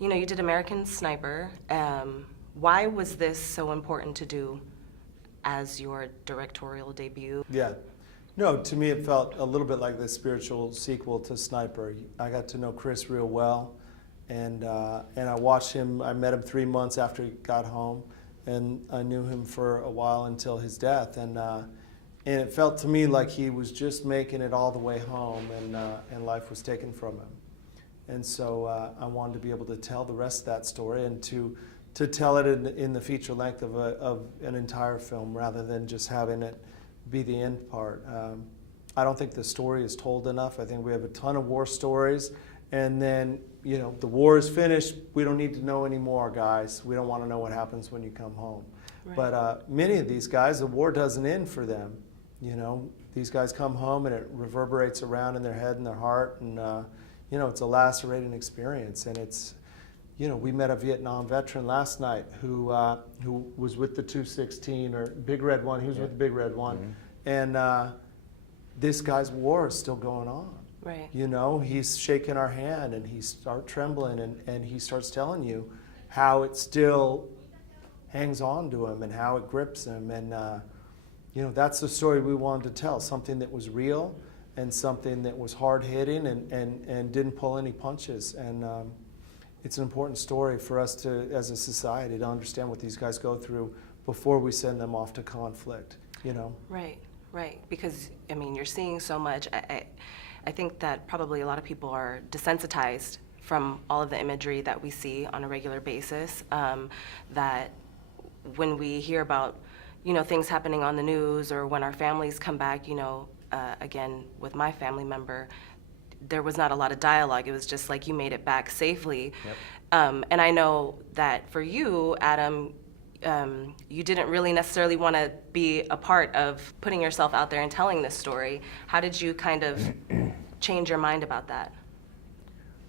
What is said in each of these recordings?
You know, you did American Sniper. Why was this so important to do as your directorial debut? Yeah. No, to me it felt a little bit like the spiritual sequel to Sniper. I got to know Chris real well, and I watched him. I met him 3 months after he got home, and I knew him for a while until his death. And it felt to me like he was just making it all the way home, and life was taken from him. And so I wanted to be able to tell the rest of that story and to tell it in the feature length of an entire film rather than just having it be the end part. I don't think the story is told enough. I think we have a ton of war stories, and then, you know, the war is finished. We don't need to know anymore, guys. We don't want to know what happens when you come home. Right. But many of these guys, the war doesn't end for them. You know, these guys come home and it reverberates around in their head and their heart, and you know, it's a lacerating experience. And it's, you know, we met a Vietnam veteran last night who was with the 216 or Big Red One. He was with the Big Red One, and this guy's war is still going on. Right. You know, he's shaking our hand and he starts trembling, and he starts telling you how it still hangs on to him and how it grips him. And you know, that's the story we wanted to tell, something that was real and something that was hard-hitting and didn't pull any punches. And it's an important story for us to, as a society, to understand what these guys go through before we send them off to conflict, you know? Right, right. Because, I mean, you're seeing so much. I think that probably a lot of people are desensitized from all of the imagery that we see on a regular basis, that when we hear about, you know, things happening on the news, or when our families come back, you know, again, with my family member, there was not a lot of dialogue. It was just like, you made it back safely. Yep. And I know that for you, Adam, you didn't really necessarily want to be a part of putting yourself out there and telling this story. How did you kind of change your mind about that?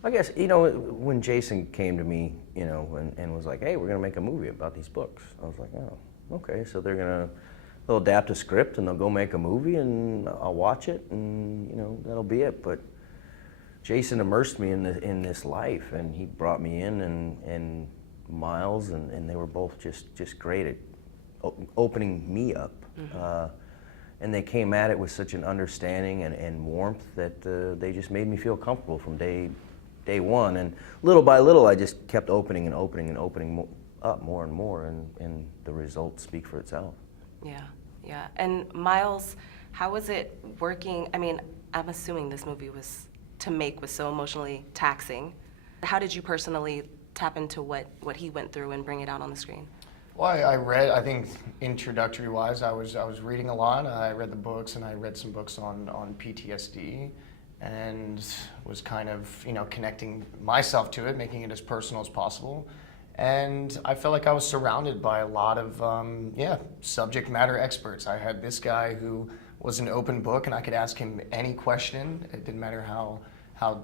I guess, you know, when Jason came to me, you know, and was like, hey, we're going to make a movie about these books, I was like, oh, okay, so they'll adapt a script and they'll go make a movie and I'll watch it and, you know, that'll be it. But Jason immersed me in this life, and he brought me in, and Miles, and they were both just great at opening me up. Mm-hmm. And they came at it with such an understanding and warmth that they just made me feel comfortable from day one. And little by little, I just kept opening and opening and opening up more and more, and the results speak for itself. Yeah, yeah. And Miles, how was it working? I mean, I'm assuming this movie was so emotionally taxing. How did you personally tap into what he went through and bring it out on the screen? Well, I read, I think introductory-wise, I was reading a lot. I read the books, and I read some books on PTSD, and was kind of, you know, connecting myself to it, making it as personal as possible. And I felt like I was surrounded by a lot of, subject matter experts. I had this guy who was an open book, and I could ask him any question. It didn't matter how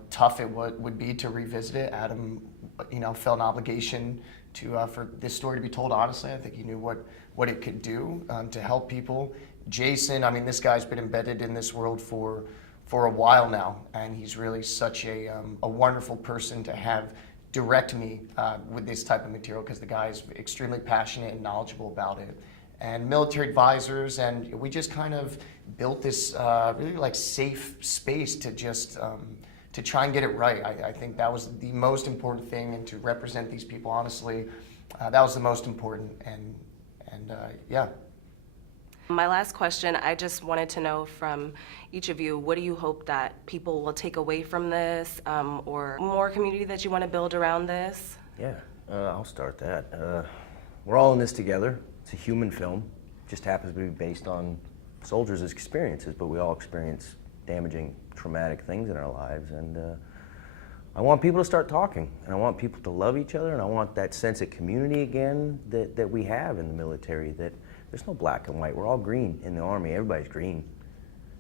tough it would be to revisit it. Adam, you know, felt an obligation to for this story to be told honestly. I think he knew what it could do to help people. Jason, I mean, this guy's been embedded in this world for a while now, and he's really such a wonderful person to have direct me with this type of material, because the guy is extremely passionate and knowledgeable about it. And military advisors, and we just kind of built this really like safe space to just to try and get it right. I think that was the most important thing, and to represent these people honestly, that was the most important. And yeah. My last question, I just wanted to know from each of you, what do you hope that people will take away from this, or more community that you want to build around this? Yeah, I'll start that. We're all in this together. It's a human film. It just happens to be based on soldiers' experiences, but we all experience damaging, traumatic things in our lives. And I want people to start talking, and I want people to love each other, and I want that sense of community again that we have in the military, that there's no black and white. We're all green in the Army. Everybody's green.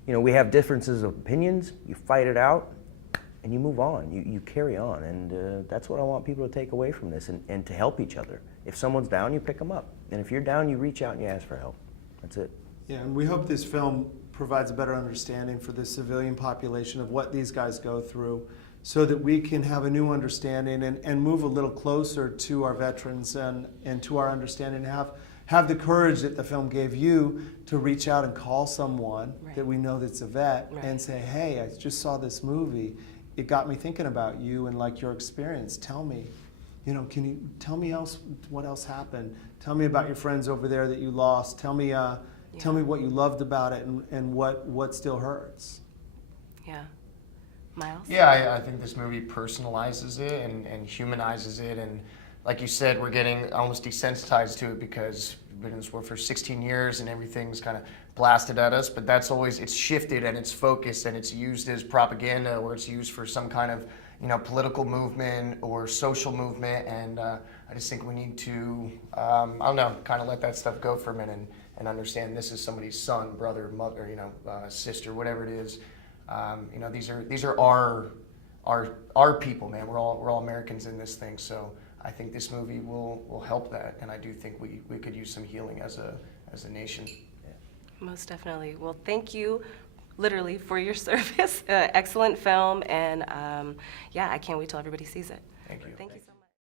You know, we have differences of opinions. You fight it out, and you move on. You carry on, and that's what I want people to take away from this, and to help each other. If someone's down, you pick them up. And if you're down, you reach out and you ask for help. That's it. Yeah, and we hope this film provides a better understanding for the civilian population of what these guys go through, so that we can have a new understanding and move a little closer to our veterans and to our understanding, have the courage that the film gave you to reach out and call someone Right. that we know that's a vet Right. and say, hey, I just saw this movie. It got me thinking about you and like your experience. Tell me, can you tell me what else happened? Tell me about your friends over there that you lost. Tell me what you loved about it and what still hurts. Yeah. Miles? Yeah, I think this movie personalizes it and humanizes it, and like you said, we're getting almost desensitized to it because we've been in this world for 16 years and everything's kind of blasted at us, but it's shifted and it's focused and it's used as propaganda, or it's used for some kind of political movement or social movement, and I just think we need to, I don't know, kind of let that stuff go for a minute and understand this is somebody's son, brother, mother, sister, whatever it is. These are our people, man. We're all Americans in this thing, so I think this movie will help that, and I do think we could use some healing as a nation. Most definitely. Well, thank you, literally, for your service. Excellent film, and I can't wait till everybody sees it. Thank you. Thank you so much.